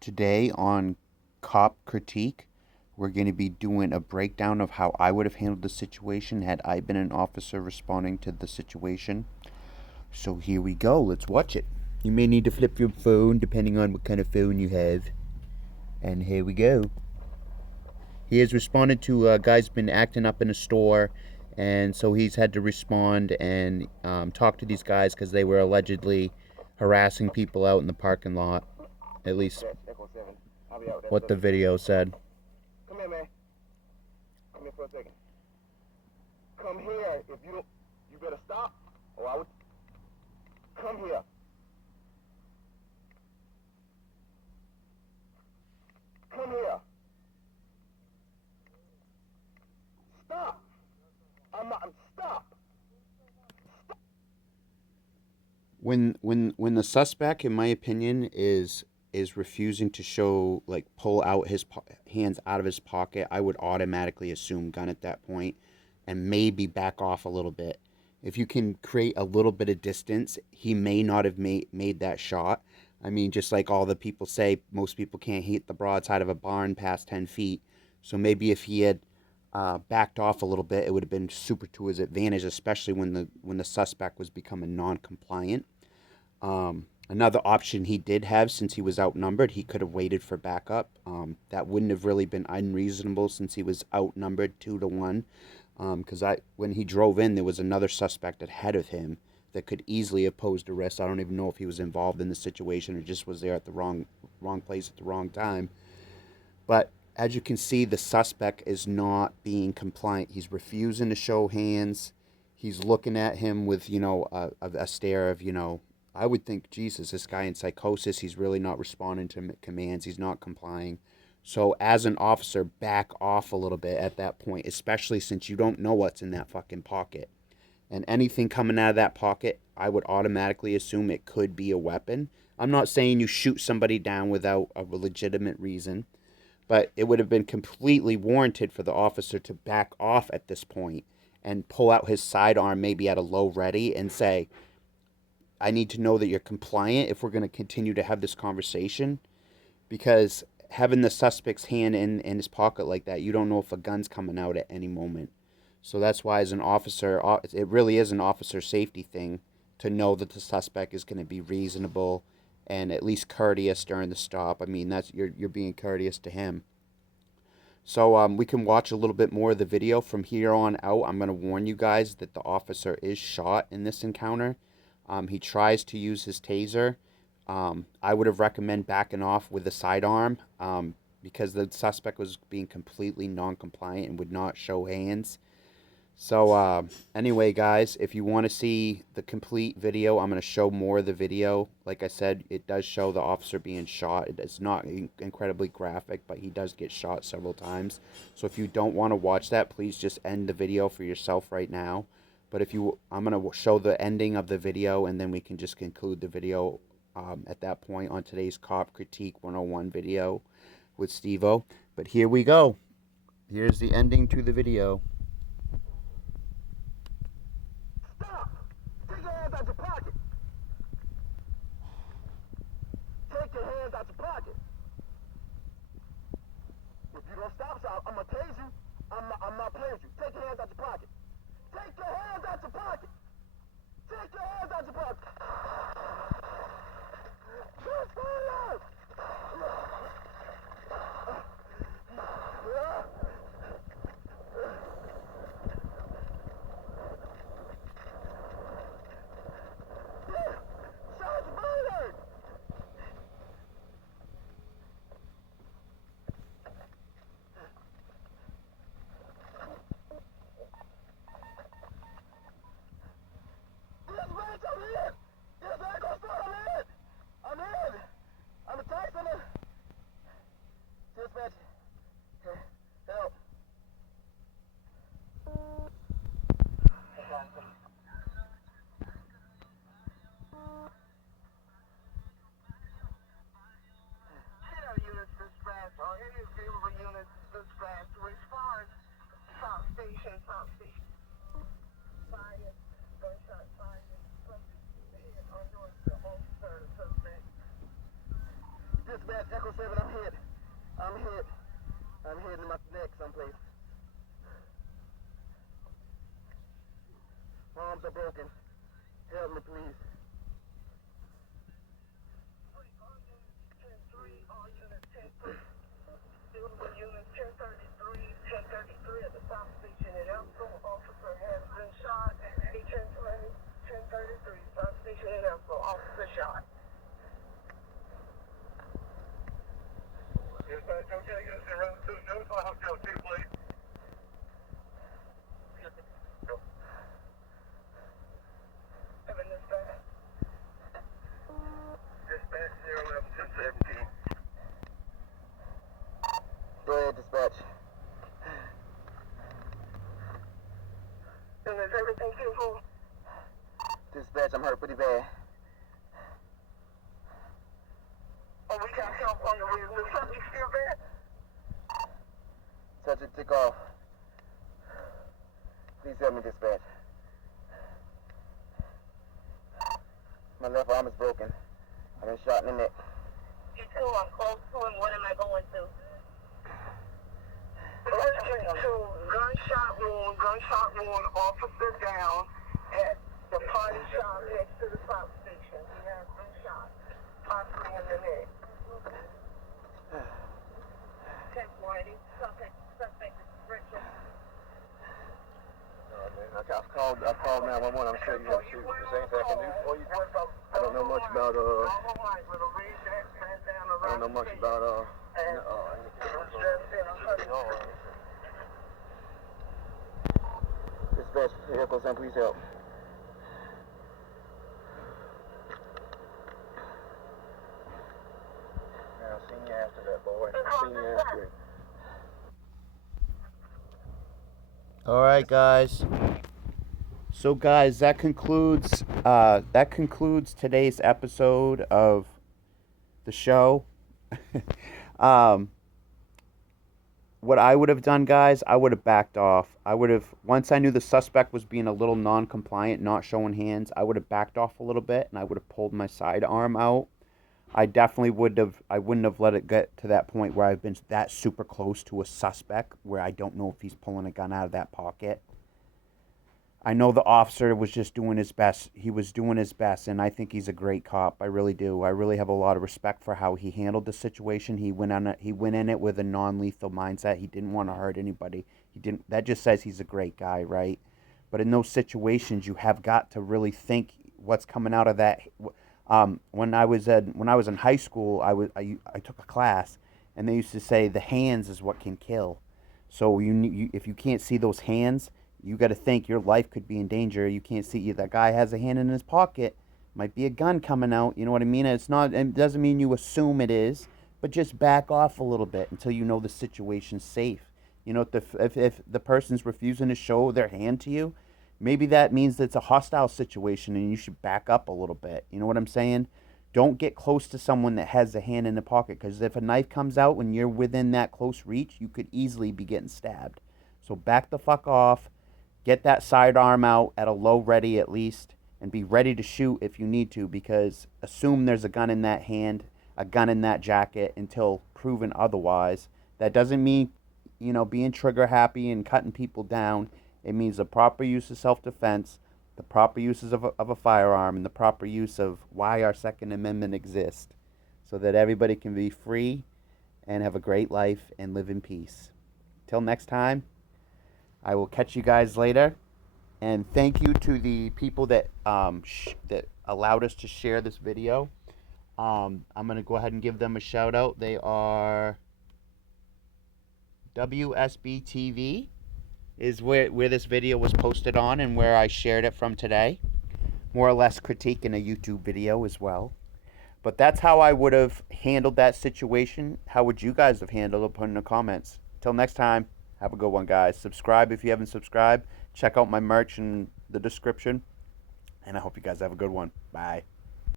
Today on Cop Critique, we're going to be doing a breakdown of how I would have handled the situation had I been an officer responding to the situation. So here we go. Let's watch it. You may need to flip your phone depending on what kind of phone you have. And here we go. He has responded to a guy's been acting up in a store, and so he's had to respond and talk to these guys because they were allegedly harassing people out in the parking lot. At least what the video said. Come here, man. Come here for a second. Come here. If you don't, you better stop, or I would. Come here. Come here. Stop. I'm not. Stop. When the suspect, in my opinion, is refusing to show, like, pull out his hands out of his pocket, I would automatically assume gun at that point and maybe back off a little bit. If you can create a little bit of distance, he may not have made that shot. I mean, just like all the people say, most people can't hit the broadside of a barn past 10 feet. So maybe if he had backed off a little bit, it would have been super to his advantage, especially when the suspect was becoming non-compliant. Another option he did have, since he was outnumbered, he could have waited for backup. That wouldn't have really been unreasonable since he was outnumbered 2-1. Because when he drove in, there was another suspect ahead of him that could easily have posed a risk. I don't even know if he was involved in the situation or just was there at the wrong place at the wrong time. But as you can see, the suspect is not being compliant. He's refusing to show hands. He's looking at him with, a stare of, I would think, Jesus, this guy in psychosis. He's really not responding to commands. He's not complying. So as an officer, back off a little bit at that point, especially since you don't know what's in that fucking pocket. And anything coming out of that pocket, I would automatically assume it could be a weapon. I'm not saying you shoot somebody down without a legitimate reason, but it would have been completely warranted for the officer to back off at this point and pull out his sidearm maybe at a low ready and say, I need to know that you're compliant if we're going to continue to have this conversation, because having the suspect's hand in his pocket like that, you don't know if a gun's coming out at any moment. So that's why, as an officer, it really is an officer safety thing to know that the suspect is going to be reasonable and at least courteous during the stop. I mean, that's you're being courteous to him. So we can watch a little bit more of the video from here on out. I'm going to warn you guys that the officer is shot in this encounter. He tries to use his taser. I would have recommended backing off with the sidearm because the suspect was being completely non-compliant and would not show hands. So anyway, guys, if you want to see the complete video, I'm going to show more of the video. Like I said, it does show the officer being shot. It's not incredibly graphic, but he does get shot several times. So if you don't want to watch that, please just end the video for yourself right now. But I'm going to show the ending of the video, and then we can just conclude the video at that point on today's Cop Critique 101 video with Steve-O. But here we go. Here's the ending to the video. Stop. Take your hands out your pocket. Take your hands out your pocket. If you don't stop, so I'm gonna tase you. I'm not playing with you. Take your hands out your pocket. Take your hands out your pocket. Take your hands out your pocket. Transfer. Dispatch, Echo 7, I'm hit. I'm hit. I'm hit in my neck someplace. My arms are broken. Help me, please. Unit 1033, 1033 at the South Station in Elko. Officer has been shot. 1020, 1033, South Station in Elko. Officer shot. Dispatch, okay, units in round 2. Notify Hotel 2, please. Go. 7 dispatch. Dispatch 011 1017. Go ahead, dispatch. And is everything peaceful? Dispatch, I'm hurt pretty bad. Oh, we got help on the way. Is the subject still there? Subject took off. Please help me, dispatch. My left arm is broken. I've been shot in the neck. You too, I'm close to him. What am I going to? Gunshot wound, officer down at the party shop next to the South Station. He has been shot, possibly in the neck. 1040, suspect is Richard. I've called 911. I'm sure you have to shoot. Is there anything I can do for you? I don't know much about Dispatch, Echo 7, please help. Yeah, I'll see you after that, boy. I'll see you after it. All right, guys. So, guys, that concludes today's episode of the show. What I would have done, guys, I would have backed off. Once I knew the suspect was being a little non-compliant, not showing hands, I would have backed off a little bit, and I would have pulled my sidearm out. I wouldn't have let it get to that point where I've been that super close to a suspect where I don't know if he's pulling a gun out of that pocket. I know the officer was just doing his best. He was doing his best, and I think he's a great cop. I really do. I really have a lot of respect for how he handled the situation. He went in it with a non-lethal mindset. He didn't want to hurt anybody. That just says he's a great guy, right? But in those situations, you have got to really think what's coming out of that. When I was in high school, I took a class, and they used to say the hands is what can kill. So if you can't see those hands, you got to think your life could be in danger. You can't see that guy has a hand in his pocket, might be a gun coming out. You know what I mean? It doesn't mean you assume it is, but just back off a little bit until you know the situation's safe. You know, if the person's refusing to show their hand to you, maybe that means that it's a hostile situation and you should back up a little bit. You know what I'm saying? Don't get close to someone that has a hand in the pocket, because if a knife comes out when you're within that close reach, you could easily be getting stabbed. So back the fuck off. Get that sidearm out at a low ready at least, and be ready to shoot if you need to, because assume there's a gun in that hand, a gun in that jacket until proven otherwise. That doesn't mean, being trigger happy and cutting people down. It means the proper use of self-defense, the proper uses of a firearm, and the proper use of why our Second Amendment exists, so that everybody can be free and have a great life and live in peace. Till next time, I will catch you guys later. And thank you to the people that that allowed us to share this video. I'm going to go ahead and give them a shout out. They are WSB TV is where this video was posted on, and where I shared it from today. More or less critiquing a YouTube video as well. But that's how I would have handled that situation. How would you guys have handled it? Put in the comments. Till next time, have a good one, guys. Subscribe if you haven't subscribed. Check out my merch in the description. And I hope you guys have a good one. Bye.